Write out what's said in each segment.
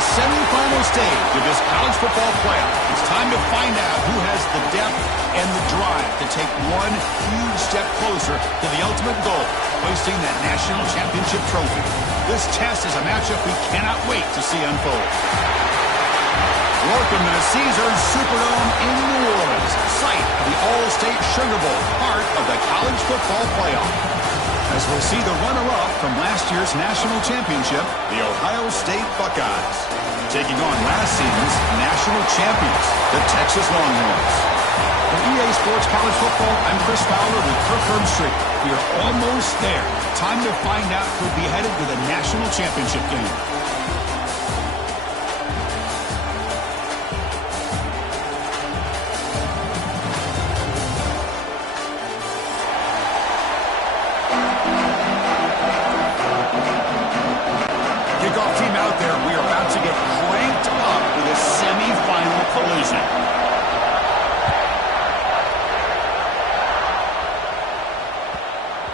the semifinal stage of this college football playoff. It's time to find out who has the depth and the drive to take one huge step closer to the ultimate goal, hoisting that national championship trophy. This test is a matchup we cannot wait to see unfold. Welcome to the Caesars Superdome in New Orleans, site of the All-State Sugar Bowl, part of the college football playoff. As we'll see the runner-up from last year's national championship, the Ohio State Buckeyes, taking on last season's national champions, the Texas Longhorns. For EA Sports College Football, I'm Chris Fowler with Kirk Herbstreit. We are almost there. Time to find out who'll be headed to the national championship game.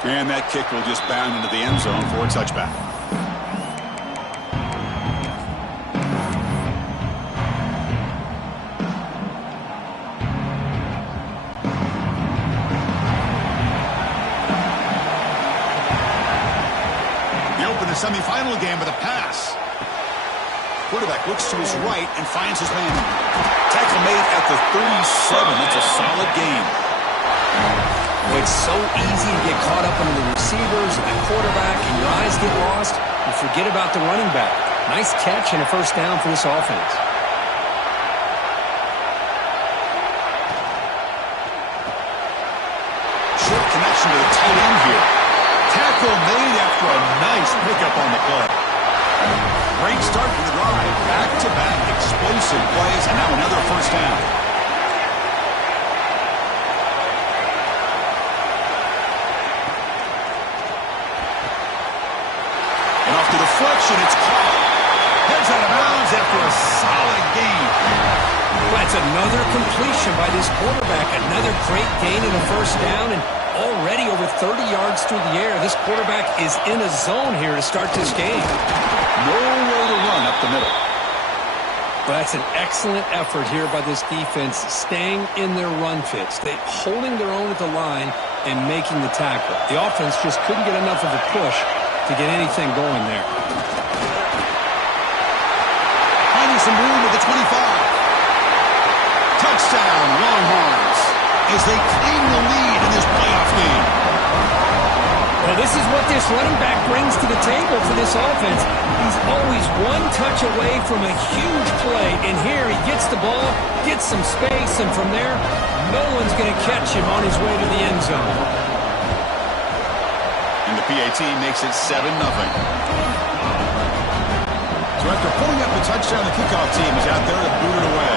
And that kick will just bound into the end zone for a touchback. They open the semifinal game with a pass. Quarterback looks to his right and finds his man. Tackle made at the 37. That's a solid game. It's so easy to get caught up into the receivers and the quarterback, and your eyes get lost. You forget about the running back. Nice catch and a first down for this offense. Short connection to the tight end here. Tackle made after a nice pickup on the play. Great start to the drive. Back-to-back explosive plays, and now another first down. Deflection, it's caught. Heads out of bounds after a solid gain. That's another completion by this quarterback. Another great gain in a first down, and already over 30 yards through the air. This quarterback is in a zone here to start this game. Nowhere to run up the middle. But that's an excellent effort here by this defense, staying in their run fits. They holding their own at the line and making the tackle. The offense just couldn't get enough of a push to get anything going there. Finding some room at the 25. Touchdown, Longhorns, as they claim the lead in this playoff game. Well, this is what this running back brings to the table for this offense. He's always one touch away from a huge play, and here he gets the ball, gets some space, and from there, no one's going to catch him on his way to the end zone. And the PAT makes it 7-0. So after pulling up the touchdown, the kickoff team is out there to boot it away.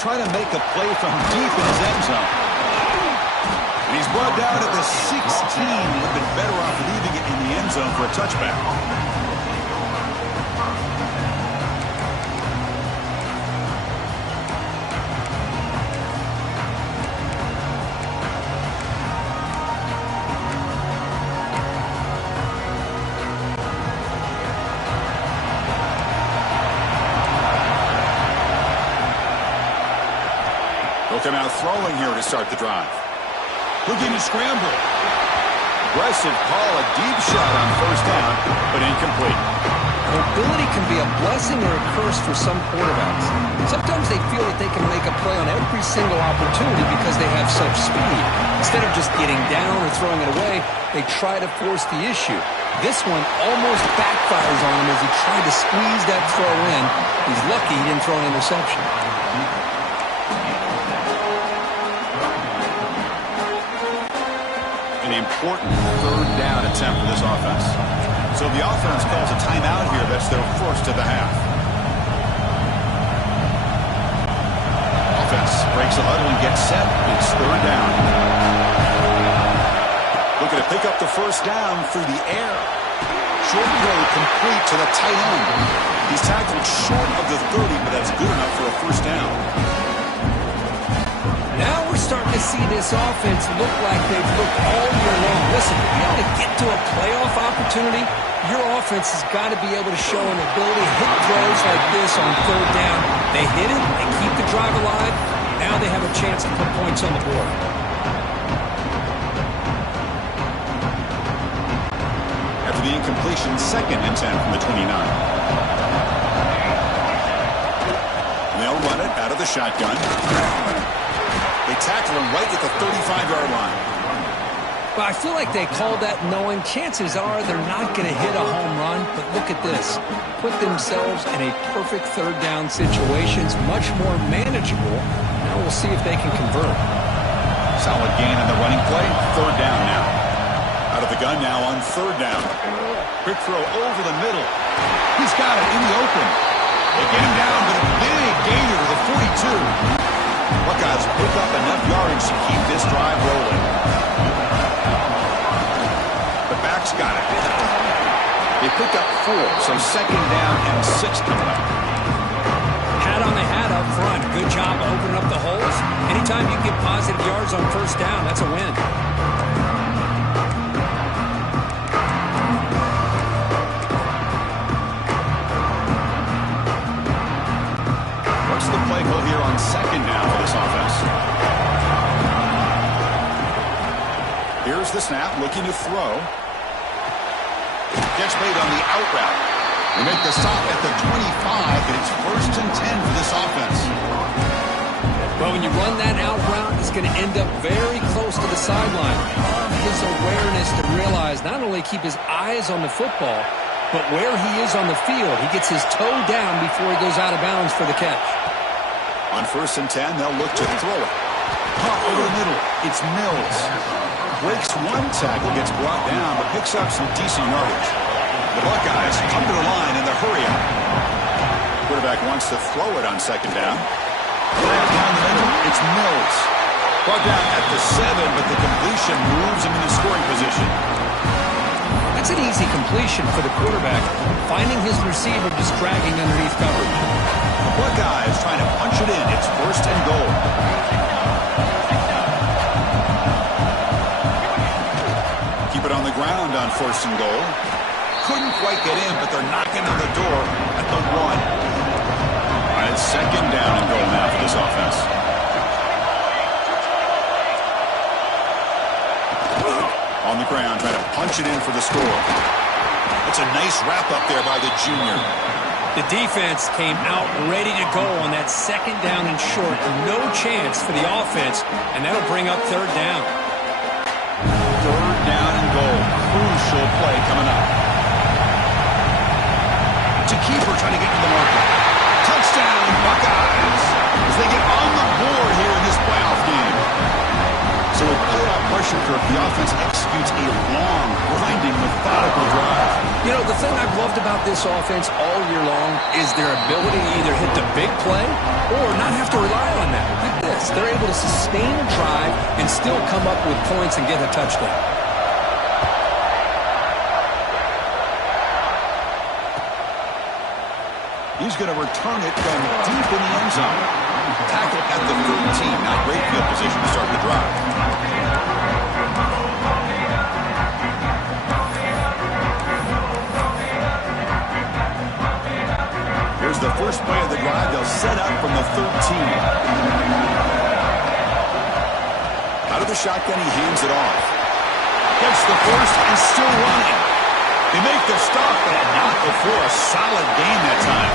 Trying to make a play from deep in his end zone. And he's brought down at the 16. Would have been better off leaving it in the end zone for a touchback. Come out throwing here to start the drive. Looking to scramble. Aggressive call, a deep shot on first down, but incomplete. Mobility can be a blessing or a curse for some quarterbacks. Sometimes they feel that they can make a play on every single opportunity because they have such speed. Instead of just getting down or throwing it away, they try to force the issue. This one almost backfires on him as he tried to squeeze that throw in. He's lucky he didn't throw an interception. An important third down attempt for this offense. So the offense calls a timeout here. That's their first of the half. Offense breaks the huddle and gets set. It's third down. Looking to pick up the first down through the air. Short throw complete to the tight end. He's tackled short of the 30, but that's good enough for a first down. Now we're starting to see this offense look like they've looked all year long. Listen, to be able to get to a playoff opportunity, your offense has got to be able to show an ability to hit throws like this on third down. They hit it, they keep the drive alive. Now they have a chance to put points on the board. After the incompletion, 2nd and 10 from the 29. They'll run it out of the shotgun. They tackle him right at the 35-yard line. Well, I feel like they called that knowing chances are they're not going to hit a home run, but look at this. Put themselves in a perfect third down situation. It's much more manageable. Now we'll see if they can convert. Solid gain on the running play. 3rd down now. Out of the gun now on 3rd down. Quick throw over the middle. He's got it in the open. They get him down, but a big gainer to the 42. Buckeyes pick up enough yardage to keep this drive rolling. The backs got it. They pick up 4, so 2nd down and 6 coming up. Hat on the hat up front. Good job opening up the holes. Anytime you get positive yards on 1st down, that's a win. What's the play call here on 2nd down for this offense? Here's the snap, looking to throw. Gets made on the out route. They make the stop at the 25, and it's 1st and 10 for this offense. Well, when you run that out route, it's going to end up very close to the sideline. His awareness to realize not only keep his eyes on the football, but where he is on the field. He gets his toe down before he goes out of bounds for the catch. On 1st and 10, they'll look to throw it. Caught over the middle. It's Mills. Breaks one tackle, gets brought down, but picks up some decent yardage. The Buckeyes come to the line in the hurry-up. Quarterback wants to throw it on 2nd down. Down the middle, it's Mills. Brought down at the 7, but the completion moves him into scoring position. That's an easy completion for the quarterback, finding his receiver just dragging underneath coverage. The Buckeyes trying to punch it in. It's 1st and goal. Keep it on the ground on 1st and goal. Couldn't quite get in, but they're knocking on the door at the 1. And it's 2nd down and goal now for this offense. On the ground, trying to punch it in for the score. It's a nice wrap-up there by the junior. The defense came out ready to go on that 2nd down and short. No chance for the offense, and that'll bring up 3rd down. 3rd down and goal. Crucial play coming up. To keeper trying to get to the market. Touchdown, Buckeyes, as they get on the board here in this playoff game. So with playoff pressure curve, the offense executes a long, grinding, methodical drive. You know, the thing I've loved about this offense all year long is their ability to either hit the big play or not have to rely on that. Look at this. They're able to sustain a drive and still come up with points and get a touchdown. He's going to return it from deep in the end zone. Tackle at the 13. Not great field position to start the drive. Here's the first play of the drive. They'll set up from the 13. Out of the shotgun, he hands it off. Gets the first and still running. They make the stop, but not before a solid gain that time.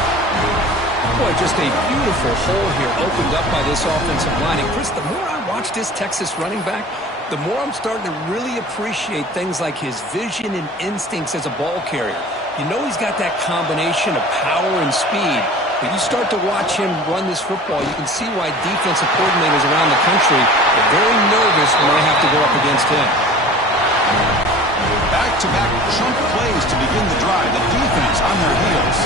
Boy, just a beautiful hole here opened up by this offensive line. And Chris, the more I watch this Texas running back, the more I'm starting to really appreciate things like his vision and instincts as a ball carrier. You know he's got that combination of power and speed. But you start to watch him run this football, you can see why defensive coordinators around the country are very nervous when they have to go up against him. Back-to-back chunk plays to begin the drive. The defense on their heels.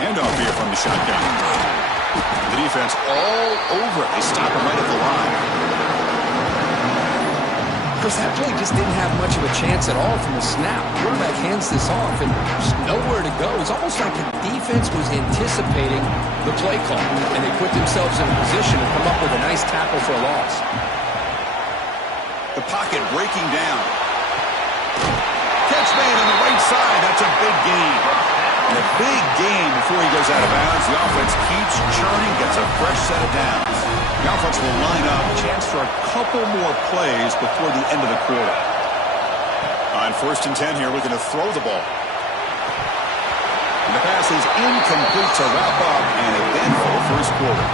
Handoff here from the shotgun. The defense all over it. They stop him right at the line. Chris, that play just didn't have much of a chance at all from the snap. Quarterback hands this off, and there's nowhere to go. It's almost like the defense defense was anticipating the play call, and they put themselves in a position to come up with a nice tackle for a loss. The pocket breaking down. Catch made on the right side. That's a big gain. And a big gain before he goes out of bounds. The offense keeps churning, gets a fresh set of downs. The offense will line up. Chance for a couple more plays before the end of the quarter. On 1st and 10 here, looking to throw the ball. And the pass is incomplete to wrap up an eventful first quarter.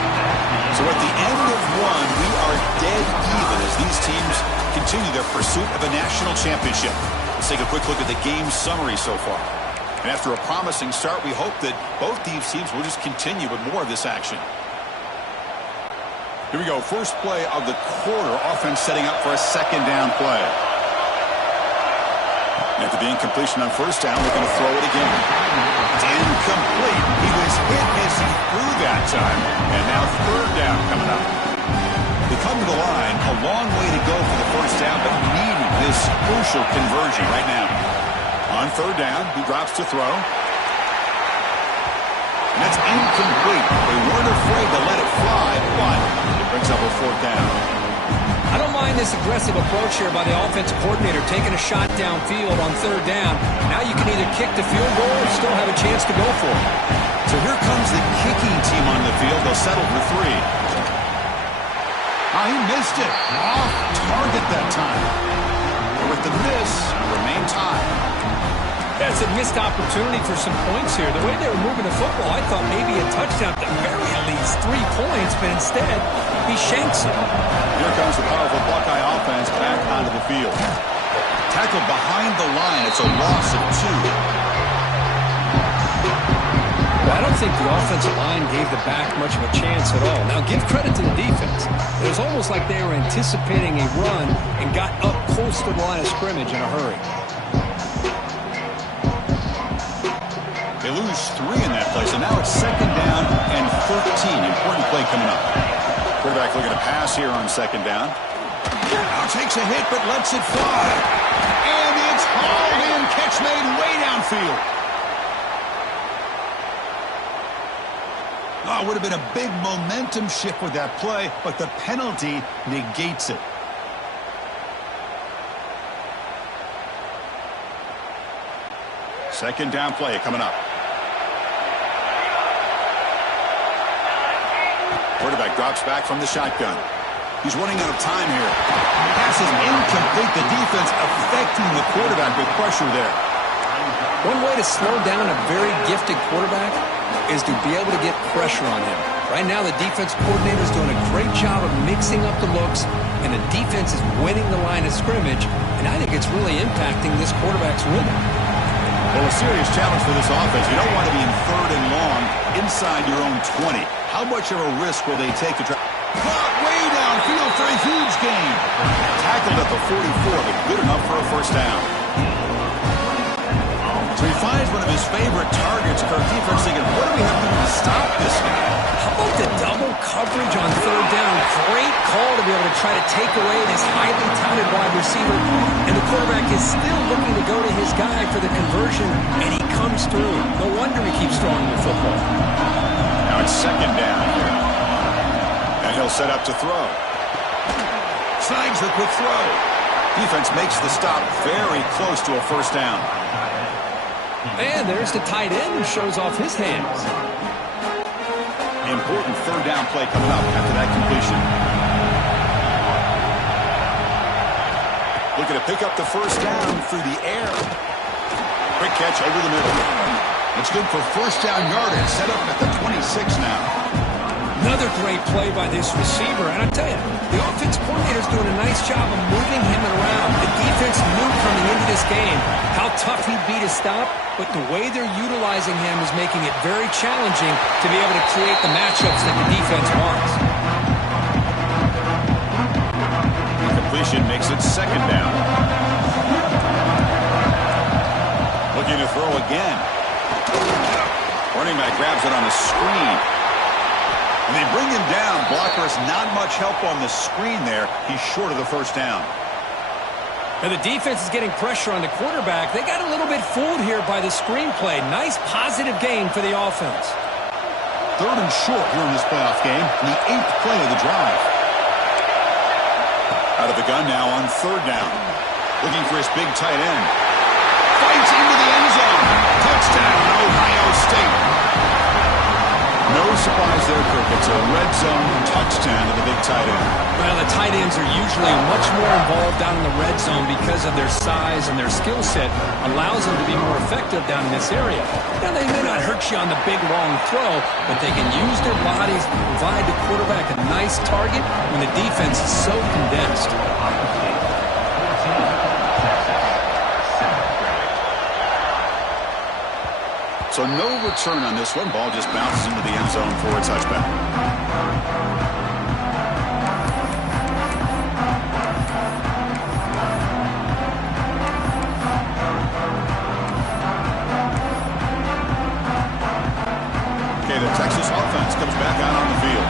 So at the end of one, we are dead even as these teams continue their pursuit of a national championship. Let's take a quick look at the game summary so far. And after a promising start, we hope that both these teams will just continue with more of this action. Here we go. First play of the quarter. Offense setting up for a 2nd down play. And after the incompletion on 1st down, we're going to throw it again. It's incomplete. He was hit as he threw that time. And now 3rd down coming up. They come to the line. A long way to go for the 1st down, but needing this crucial conversion right now. On 3rd down, he drops to throw. And that's incomplete. They weren't afraid to let it fly, but it brings up a 4th down. I don't mind this aggressive approach here by the offensive coordinator, taking a shot downfield on 3rd down. Now you can either kick the field goal or still have a chance to go for it. So here comes the kicking team on the field. They'll settle for 3. Oh, he missed it. Off target that time. But with the miss, remain tied. That's a missed opportunity for some points here. The way they were moving the football, I thought maybe a touchdown, at the very least 3 points, but instead, he shanks it. Here comes the powerful Buckeye offense back onto the field. Tackled behind the line. It's a loss of 2. Well, I don't think the offensive line gave the back much of a chance at all. Now, give credit to the defense. It was almost like they were anticipating a run and got up close to the line of scrimmage in a hurry. They lose 3 in that play, so now it's 2nd down and 13. Important play coming up. Quarterback looking to pass here on 2nd down. Now takes a hit, but lets it fly. And it's hauled in. Catch made way downfield. Oh, it would have been a big momentum shift with that play, but the penalty negates it. Second down play coming up. Quarterback drops back from the shotgun. He's running out of time here. Pass is incomplete. The defense affecting the quarterback with pressure there. One way to slow down a very gifted quarterback is to be able to get pressure on him. Right now, the defense coordinator is doing a great job of mixing up the looks, and the defense is winning the line of scrimmage, and I think it's really impacting this quarterback's rhythm. Well, a serious challenge for this offense. You don't want to be in 3rd and long inside your own 20. How much of a risk will they take to try? Caught way downfield for a huge gain. Tackled at the 44, but good enough for a 1st down. So he finds one of his favorite targets. Kirk defense thinking, what do we have to do to stop this guy? How about the double coverage on 3rd down? Great call to be able to try to take away this highly touted wide receiver. And the quarterback is still looking to go to his guy for the conversion, and he comes through. No wonder he keeps throwing the football. Now it's 2nd down here. And he'll set up to throw. Snags the quick throw. Defense makes the stop very close to a 1st down. And there's the tight end who shows off his hands. Important 3rd down play coming up after that completion. Looking to pick up the 1st down through the air. Quick catch over the middle. It's good for 1st down yardage. Set up at the 26 now. Another great play by this receiver. And I tell you, the offense coordinator is doing a nice job of moving him around. The defense knew coming into this game how tough he'd be to stop, but the way they're utilizing him is making it very challenging to be able to create the matchups that the defense wants. Completion makes it 2nd down. Looking to throw again. Running back grabs it on the screen. And they bring him down. Blockers not much help on the screen there. He's short of the 1st down. And the defense is getting pressure on the quarterback. They got a little bit fooled here by the screenplay. Nice positive gain for the offense. 3rd and short here in this playoff game, and the 8th play of the drive. Out of the gun now on 3rd down. Looking for his big tight end. Fights into the end zone. Touchdown, Ohio State. No surprise there, Kirk. It's a red zone touchdown to the big tight end. Well, the tight ends are usually much more involved down in the red zone because of their size and their skill set allows them to be more effective down in this area. Now, they may not hurt you on the big, long throw, but they can use their bodies to provide the quarterback a nice target when the defense is so condensed. So no return on this one. Ball just bounces into the end zone for a touchback. Okay, the Texas offense comes back out on the field.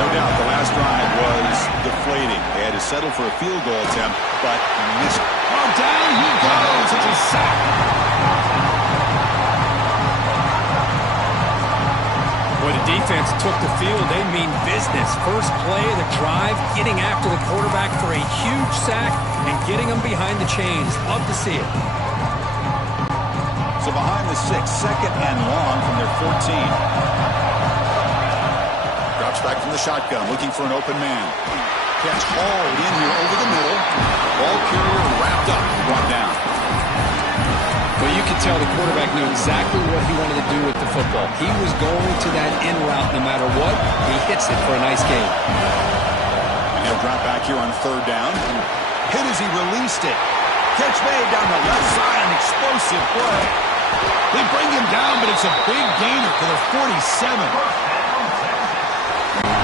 No doubt the last drive was deflating. They had to settle for a field goal attempt, but missed. Oh, down he goes. It's a sack. When the defense took the field, they mean business. First play of the drive, getting after the quarterback for a huge sack and getting him behind the chains. Love to see it. So behind the 6, 2nd and long from their 14. Drops back from the shotgun, looking for an open man. Catch hauled in here over the middle. Ball carrier wrapped up, brought down. Well, you could tell the quarterback knew exactly what he wanted to do with the football. He was going to that in route no matter what. He hits it for a nice gain. And he'll drop back here on 3rd down. Hit as he released it. Catch made down the left side, an explosive play. They bring him down, but it's a big gainer to the 47.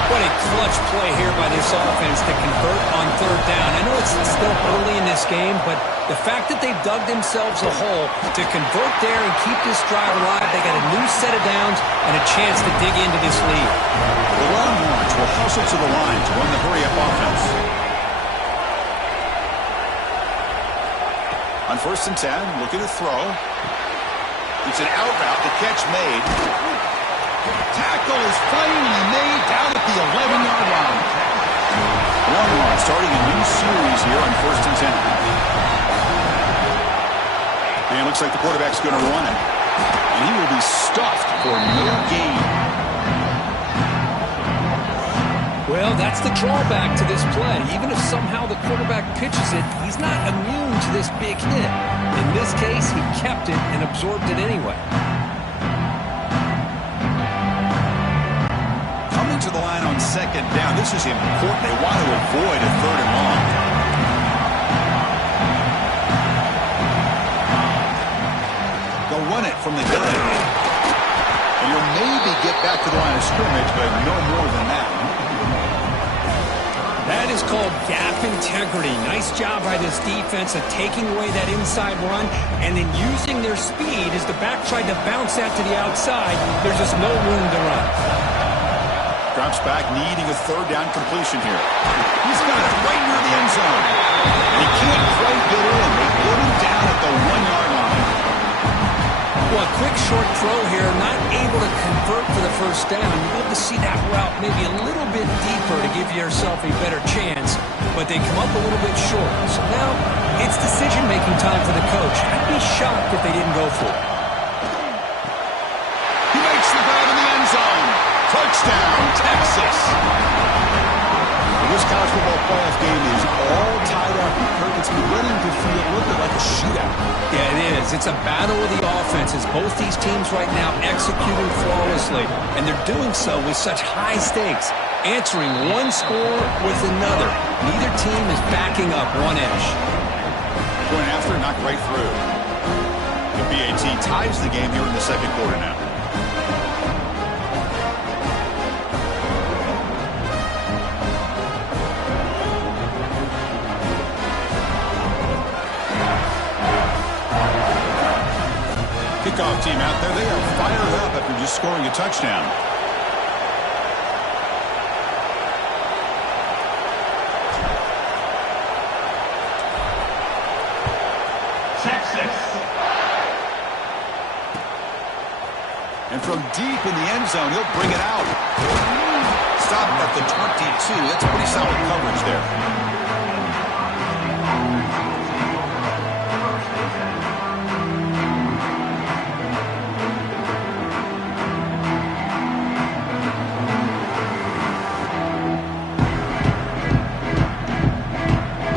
What a clutch play here by this offense to convert on 3rd down. I know it's still early in this game, but the fact that they've dug themselves a hole to convert there and keep this drive alive, they got a new set of downs and a chance to dig into this lead. The Longhorns will hustle to the line to run the hurry-up offense. On 1st and 10, looking to throw. It's an out route, the catch made. Tackle is finally made down at the 11-yard line. Longhorns starting a new series here on 1st and 10. And it looks like the quarterback's going to run it. And he will be stuffed for no gain. Well, that's the drawback to this play. Even if somehow the quarterback pitches it, he's not immune to this big hit. In this case, he kept it and absorbed it anyway. Coming to the line on 2nd down. This is important. They want to avoid a 3rd and long. They'll run it from the gun. And you'll maybe get back to the line of scrimmage, but no more than that. That is called gap integrity. Nice job by this defense of taking away that inside run and then using their speed as the back tried to bounce that to the outside. There's just no room to run. Drops back, needing a 3rd down completion here. He's got it right near the end zone. And he can't quite get in. They put him down at the 1-yard line. Well, a quick short throw here, not able to convert for the 1st down. You'd love to see that route maybe a little bit deeper to give yourself a better chance, but they come up a little bit short. So now it's decision-making time for the coach. I'd be shocked if they didn't go for it. He makes the grab in the end zone. Touchdown, Texas. This college football playoff game is all tied up. It's beginning to feel a little bit like a shootout. Yeah, it is. It's a battle of the offenses. Both these teams right now executing flawlessly, and they're doing so with such high stakes, answering one score with another. Neither team is backing up one inch. Going after, knocked right through. The BAT ties the game here in the 2nd quarter now. Kickoff team out there. They are fired up after just scoring a touchdown. And from deep in the end zone, he'll bring it out. Stopped at the 22. That's pretty solid coverage there.